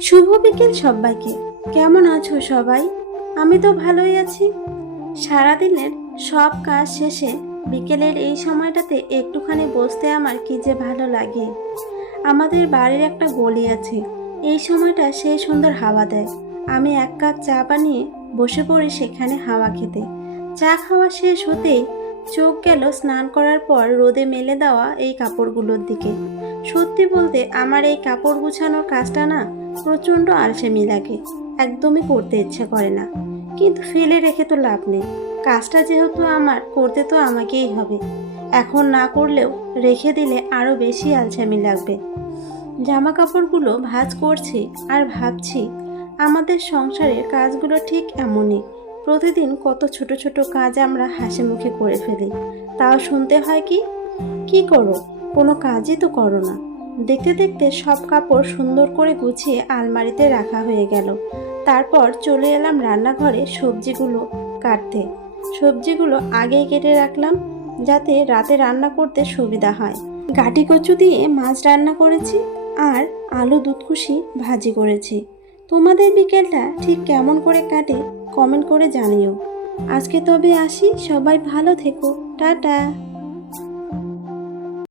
শুভ বিকেল সবাইকে। কেমন আছো সবাই? আমি তো ভালোই আছি। সারাদিনের সব কাজ শেষে বিকেলের এই সময়টাতে একটুখানি বসতে আমার কি যে ভালো লাগে। আমাদের বাড়ির একটা গলি আছে, এই সময়টা সেই সুন্দর হাওয়া দেয়। আমি এক কাপ চা বানিয়ে বসে পড়ি সেখানে হাওয়া খেতে। চা খাওয়া শেষ হতেই চোখ গেল স্নান করার পর রোদে মেলে দেওয়া এই কাপড়গুলোর দিকে। সত্যি বলতে আমার এই কাপড় গুছানোর কাজটা না প্রচণ্ড আলসেমি লাগে, একদমই করতে ইচ্ছে করে না। কিন্তু ফেলে রেখে তো লাভ নেই, কাজটা যেহেতু আমার, করতে তো আমাকেই হবে। এখন না করলেও রেখে দিলে আরও বেশি আলসেমি লাগবে। জামা কাপড়গুলো ভাঁজ করছি আর ভাবছি আমাদের সংসারের কাজগুলো ঠিক এমনই। প্রতিদিন কত ছোট ছোট কাজ আমরা হাসি মুখে করে ফেলি, তাও শুনতে হয় কি কি করো, কোনো কাজই তো করো না। দেখতে দেখতে সব কাপড় সুন্দর করে গুছিয়ে আলমারিতে রাখা হয়ে গেল। তারপর চলে এলাম রান্নাঘরে সবজিগুলো কাটতে। সবজিগুলো আগেই কেটে রাখলাম যাতে রাতে রান্না করতে সুবিধা হয়। গাটি কচু দিয়ে মাছ রান্না করেছি আর আলু দুধকুশি ভাজি করেছি। তোমাদের বিকেলটা ঠিক কেমন করে কাটে কমেন্ট করে জানিও। আজকে তবে আসি, সবাই ভালো থেকো, টাটা।